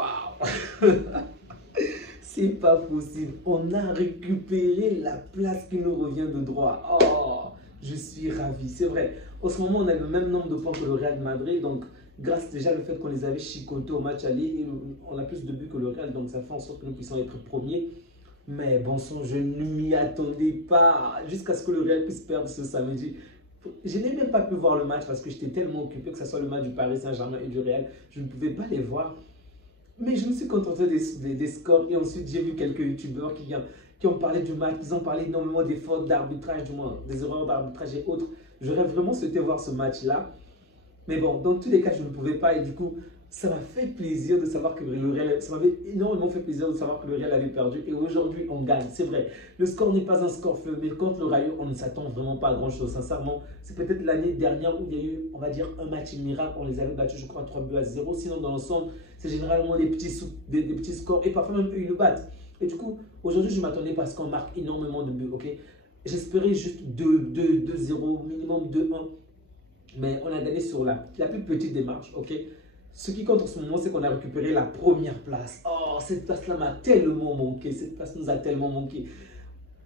Waouh. C'est pas possible. On a récupéré la place qui nous revient de droit. Oh, je suis ravi. C'est vrai. En ce moment, on a le même nombre de points que le Real Madrid. Donc, grâce déjà au fait qu'on les avait chicotés au match aller, et on a plus de buts que le Real. Donc, ça fait en sorte que nous puissions être premiers. Mais bon sang, je ne m'y attendais pas. Jusqu'à ce que le Real puisse perdre ce samedi. Je n'ai même pas pu voir le match parce que j'étais tellement occupé, que ce soit le match du Paris Saint-Germain et du Real. Je ne pouvais pas les voir. Mais je me suis contenté des scores et ensuite j'ai vu quelques youtubeurs qui ont parlé du match, ils ont parlé énormément des fautes d'arbitrage, du moins des erreurs d'arbitrage et autres. J'aurais vraiment souhaité voir ce match-là. Mais bon, dans tous les cas, je ne pouvais pas et du coup, ça m'a fait plaisir de savoir que le Real, ça m'avait énormément fait plaisir de savoir que le Real avait perdu et aujourd'hui, on gagne. C'est vrai, le score n'est pas un score feu, mais contre le Rayo, on ne s'attend vraiment pas à grand-chose. Sincèrement, c'est peut-être l'année dernière où il y a eu, on va dire, un match miracle. On les avait battus, je crois, 3 buts à 0. Sinon, dans l'ensemble, c'est généralement des petits scores et parfois même ils nous battent. Et du coup, aujourd'hui, je m'attendais parce qu'on marque énormément de buts, ok? J'espérais juste 2-0, minimum 2-1. Mais on a gagné sur la plus petite démarche, ok? Ce qui compte en ce moment, c'est qu'on a récupéré la première place. Oh, cette place-là m'a tellement manqué. Cette place nous a tellement manqué.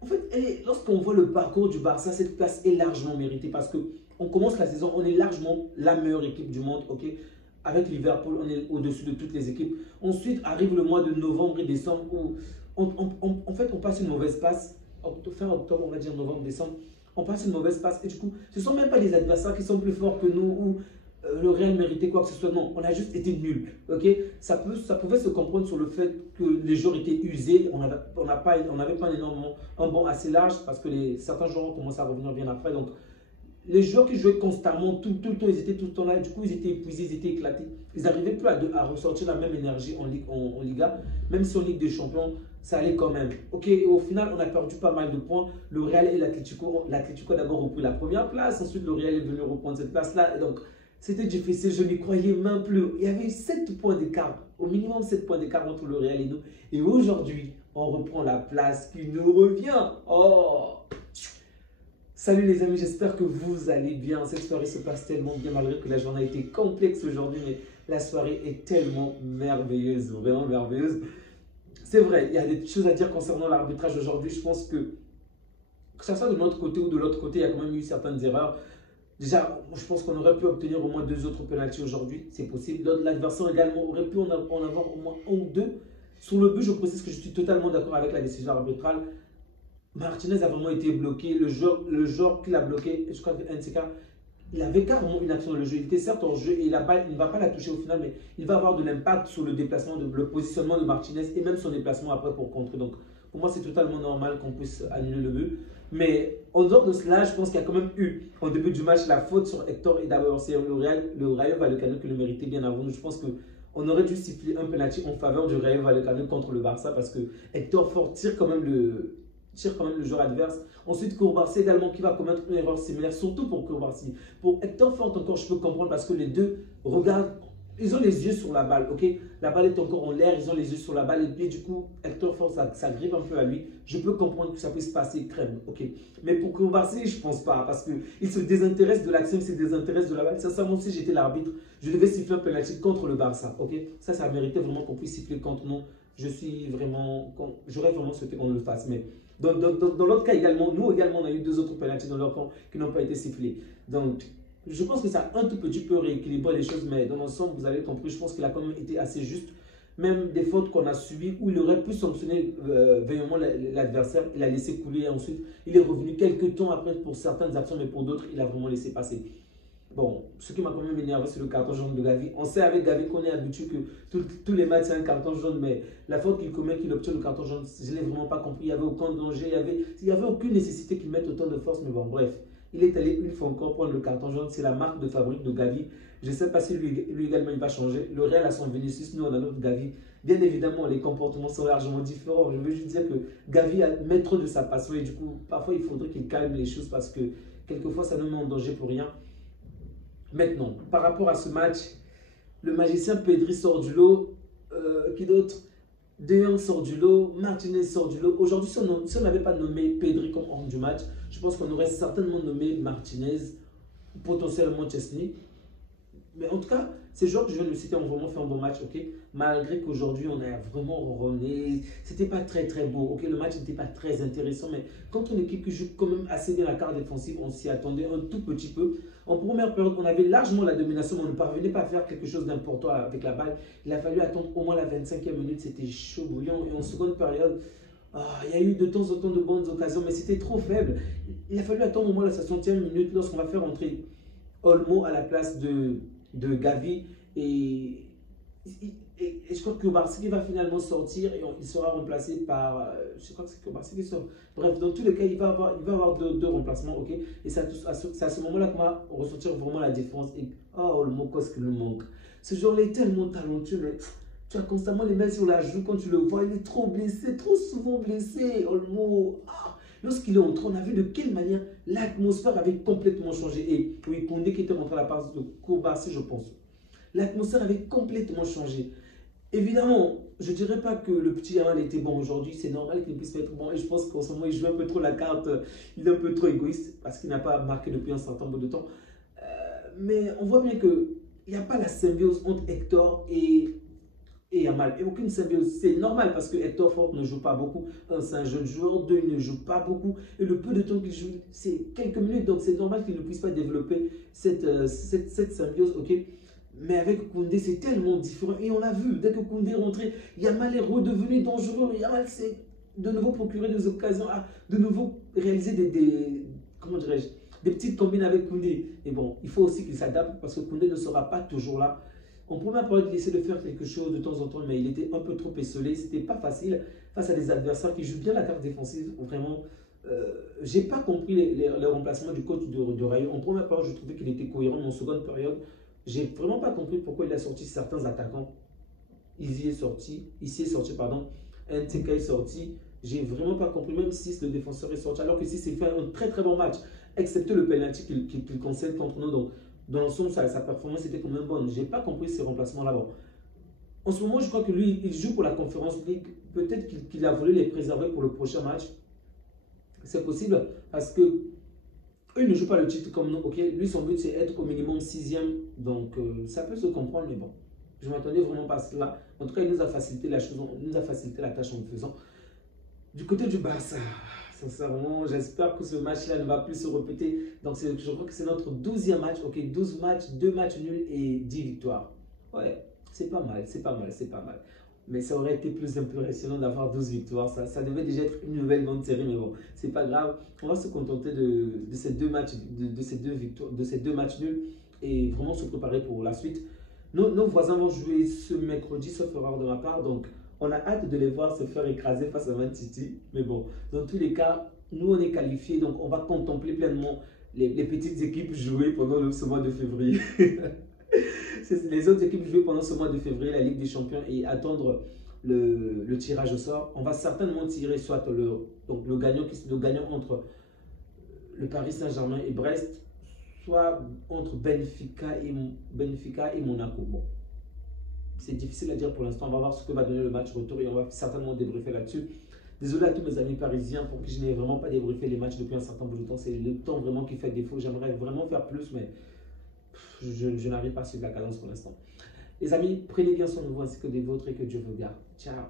En fait, lorsqu'on voit le parcours du Barça, cette place est largement méritée parce qu'on commence la saison, on est largement la meilleure équipe du monde, ok? Avec Liverpool, on est au-dessus de toutes les équipes. Ensuite, arrive le mois de novembre et décembre où, en fait, on passe une mauvaise passe. Fin octobre, on va dire novembre, décembre. On passe une mauvaise passe et du coup, ce ne sont même pas des adversaires qui sont plus forts que nous ou le Real méritait quoi que ce soit. Non, on a juste été nuls. Okay? Ça pouvait se comprendre sur le fait que les joueurs étaient usés. On n'avait pas énormément un banc assez large parce que certains joueurs ont commencé à revenir bien après. Donc, les joueurs qui jouaient constamment, tout le temps, ils étaient tout le temps là. Du coup, ils étaient épuisés, ils étaient éclatés. Ils n'arrivaient plus à ressortir la même énergie en Liga. Même si en Ligue des Champions, ça allait quand même. Ok, et au final, on a perdu pas mal de points. Le Real et l'Atlético a d'abord repris la première place. Ensuite, le Real est venu reprendre cette place-là. Et donc, c'était difficile. Je n'y croyais même plus. Il y avait 7 points d'écart. Au minimum 7 points d'écart entre le Real et nous. Et aujourd'hui, on reprend la place qui nous revient. Oh! Salut les amis, j'espère que vous allez bien. Cette soirée se passe tellement bien malgré que la journée a été complexe aujourd'hui, mais la soirée est tellement merveilleuse, vraiment merveilleuse. C'est vrai, il y a des choses à dire concernant l'arbitrage aujourd'hui. Je pense que ce soit de notre côté ou de l'autre côté, il y a quand même eu certaines erreurs. Déjà, je pense qu'on aurait pu obtenir au moins 2 autres pénaltys aujourd'hui, c'est possible. L'adversaire également aurait pu en avoir au moins 1 ou 2. Sur le but, je précise que je suis totalement d'accord avec la décision arbitrale. Martinez a vraiment été bloqué. Le joueur qui l'a bloqué, je crois que NCK, il avait carrément une action dans le jeu. Il était certes en jeu et il ne va pas la toucher au final, mais il va avoir de l'impact sur le déplacement, le positionnement de Martinez et même son déplacement après pour contrer. Donc, pour moi, c'est totalement normal qu'on puisse annuler le but. Mais en dehors de cela, je pense qu'il y a quand même eu, au début du match, la faute sur Hector et d'abord c'est le Rayo Vallecano qui le méritait bien avant nous. Je pense qu'on aurait dû siffler un penalty en faveur du Rayo Vallecano contre le Barça parce que Hector Ford tire quand même le joueur adverse. Ensuite, Kourbassi également qui va commettre une erreur similaire, surtout pour Kourbassi. Pour Hector Ford encore, je peux comprendre parce que les deux regardent, ils ont les yeux sur la balle, ok? La balle est encore en l'air, ils ont les yeux sur la balle et puis du coup, Hector Ford, ça grippe un peu à lui. Je peux comprendre que ça puisse passer crème, ok? Mais pour Kourbassi, je pense pas parce qu'il se désintéresse de l'action, il se désintéresse de la balle. Sincèrement, si j'étais l'arbitre, je devais siffler un penalty contre le Barça, ok? Ça méritait vraiment qu'on puisse siffler contre nous. J'aurais vraiment souhaité qu'on le fasse, mais dans l'autre cas également, nous également, on a eu 2 autres pénaltys dans leur camp qui n'ont pas été sifflés. Donc, je pense que ça a un tout petit peu rééquilibré les choses, mais dans l'ensemble, vous avez compris, je pense qu'il a quand même été assez juste. Même des fautes qu'on a subies où il aurait pu sanctionner veillamment l'adversaire, il a laissé couler et ensuite il est revenu quelques temps après pour certaines actions, mais pour d'autres, il a vraiment laissé passer. Bon, ce qui m'a quand même énervé, c'est le carton jaune de Gavi. On sait avec Gavi qu'on est habitué que tous les matchs, c'est un carton jaune, mais la faute qu'il commet, qu'il obtient le carton jaune, je ne l'ai vraiment pas compris. Il n'y avait aucun danger, il n'y avait aucune nécessité qu'il mette autant de force, mais bon, bref. Il est allé une fois encore prendre le carton jaune, c'est la marque de fabrique de Gavi. Je ne sais pas si lui également il va changer. Le Real a son Vinicius, nous on a notre Gavi. Bien évidemment, les comportements sont largement différents. Je veux juste dire que Gavi met trop de sa passion et du coup, parfois il faudrait qu'il calme les choses parce que quelquefois ça nous met en danger pour rien. Maintenant, par rapport à ce match, le magicien Pedri sort du lot. Qui d'autre? De Jong sort du lot, Martinez sort du lot. Aujourd'hui, si on n'avait pas nommé Pedri comme homme du match, je pense qu'on aurait certainement nommé Martinez, potentiellement Chesney. Mais en tout cas, ces joueurs que je viens de citer ont vraiment fait un bon match, ok? malgré qu'aujourd'hui on a vraiment ronronné, c'était pas très très beau. Ok, le match n'était pas très intéressant, mais contre une équipe qui joue quand même assez bien la carte défensive, on s'y attendait un tout petit peu. En première période, on avait largement la domination, mais on ne parvenait pas à faire quelque chose d'important avec la balle. Il a fallu attendre au moins la 25e minute, c'était chaud bouillant. Et en seconde période, il y a eu de temps en temps de bonnes occasions, mais c'était trop faible. Il a fallu attendre au moins la 60e minute lorsqu'on va faire entrer Olmo à la place de Gavi. Et je crois que Marseille va finalement sortir et il sera remplacé par. Je crois que c'est que Marseille qui sort. Bref, dans tous les cas, il va avoir deux remplacements, ok. Et c'est à ce moment-là qu'on va ressortir vraiment la défense. Et oh, Olmo, qu'est-ce qu'il nous manque. Ce joueur-là est tellement talentueux, mais tu as constamment les mains sur la joue quand tu le vois. Il est trop blessé, trop souvent blessé. Olmo. Lorsqu'il est entré, on a vu de quelle manière l'atmosphère avait complètement changé. Et oui, Koundé qui était rentré à la part de Kourbassi, je pense. L'atmosphère avait complètement changé. Évidemment, je ne dirais pas que le petit Yamal était bon aujourd'hui. C'est normal qu'il puisse pas être bon. Et je pense qu'en ce moment, il joue un peu trop la carte. Il est un peu trop égoïste parce qu'il n'a pas marqué depuis un certain nombre de temps. Mais on voit bien qu'il n'y a pas la symbiose entre Hector et Yamal. Et aucune symbiose. C'est normal parce que Hector Fort ne joue pas beaucoup. C'est un jeune joueur. Deux, il ne joue pas beaucoup. Et le peu de temps qu'il joue, c'est quelques minutes. Donc c'est normal qu'il ne puisse pas développer cette symbiose. Ok. Mais avec Koundé, c'est tellement différent. Et on l'a vu, dès que Koundé est rentré, Yamal est redevenu dangereux. Yamal s'est de nouveau procuré des occasions, à de nouveau réaliser comment dirais-je, des petites combines avec Koundé. Et bon, il faut aussi qu'il s'adapte parce que Koundé ne sera pas toujours là. En première période, il essayait de faire quelque chose de temps en temps, mais il était un peu trop esselé. C'était pas facile face à des adversaires qui jouent bien la carte défensive. Vraiment, j'ai pas compris les remplacements du coach de Rayo. En première période, je trouvais qu'il était cohérent, mais en seconde période, j'ai vraiment pas compris pourquoi il a sorti certains attaquants. Ici est sorti, pardon. NTK est sorti. J'ai vraiment pas compris, même si le défenseur est sorti. Alors que si c'est fait un très très bon match, excepté le penalty qu'il concède contre nous. Donc, dans l'ensemble, sa performance était quand même bonne. J'ai pas compris ces remplacements-là. Bon. En ce moment, je crois que lui, il joue pour la Conference League. Peut-être qu'il a voulu les préserver pour le prochain match. C'est possible parce que eux, ils ne jouent pas le titre comme nous, ok? Lui, son but, c'est être au minimum 6e. Donc, ça peut se comprendre, mais bon. Je ne m'attendais vraiment pas à cela. En tout cas, il nous a facilité la chose, il nous a facilité la tâche en le faisant. Du côté du Barça, sincèrement, j'espère que ce match-là ne va plus se répéter. Donc, je crois que c'est notre 12e match, ok? 12 matchs, 2 matchs nuls et 10 victoires. Ouais, c'est pas mal, c'est pas mal, c'est pas mal. Mais ça aurait été plus impressionnant d'avoir 12 victoires. Ça devait déjà être une nouvelle grande série, mais bon, c'est pas grave. On va se contenter de ces deux matchs, de ces deux victoires, de ces deux matchs nuls et vraiment se préparer pour la suite. Nos voisins vont jouer ce mercredi, sauf erreur de ma part. Donc, on a hâte de les voir se faire écraser face à Man City. Mais bon, dans tous les cas, nous, on est qualifiés. Donc, on va contempler pleinement les petites équipes jouer pendant ce mois de février. Les autres équipes jouer pendant ce mois de février, la Ligue des Champions, et attendre le tirage au sort. On va certainement tirer soit le gagnant entre le Paris Saint-Germain et Brest, soit entre Benfica et Monaco. Bon, c'est difficile à dire pour l'instant. On va voir ce que va donner le match retour et on va certainement débriefer là-dessus. Désolé à tous mes amis parisiens pour qui je n'ai vraiment pas débriefé les matchs depuis un certain bout de temps. C'est le temps vraiment qui fait défaut. J'aimerais vraiment faire plus, mais je n'arrive pas à suivre la cadence pour l'instant. Les amis, prenez bien soin de vous ainsi que des vôtres et que Dieu vous garde. Ciao.